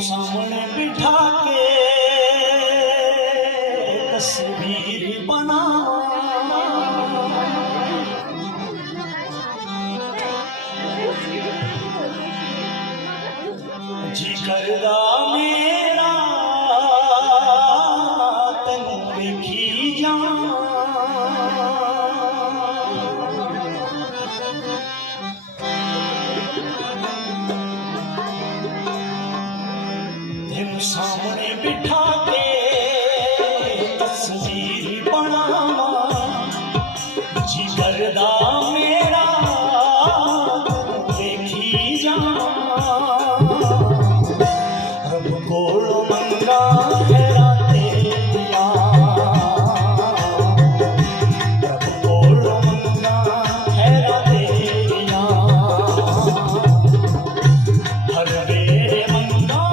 सामने बिठा के तस्वीर बना जी करदा मेरा तेनू वेखी जा सामने बिठा के तस्वीर बनावा जी करदा मेरा देखी जा रब कोल मंगा खैरा तेरिया रब कोल मंगा खैरा तेरिया हर वेले मंगा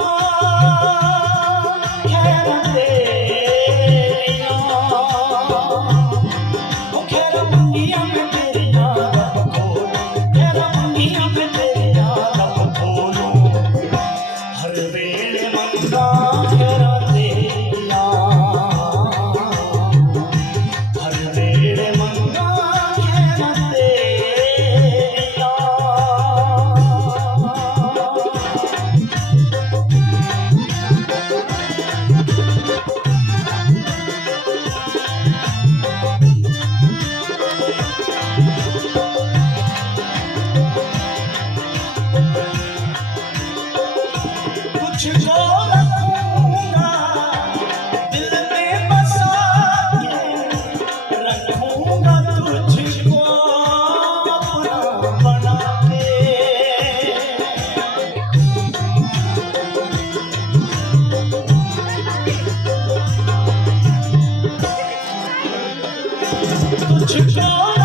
तुझको रखूंगा दिल में बसा के रखूंगा तुझको अपना बना के तुझको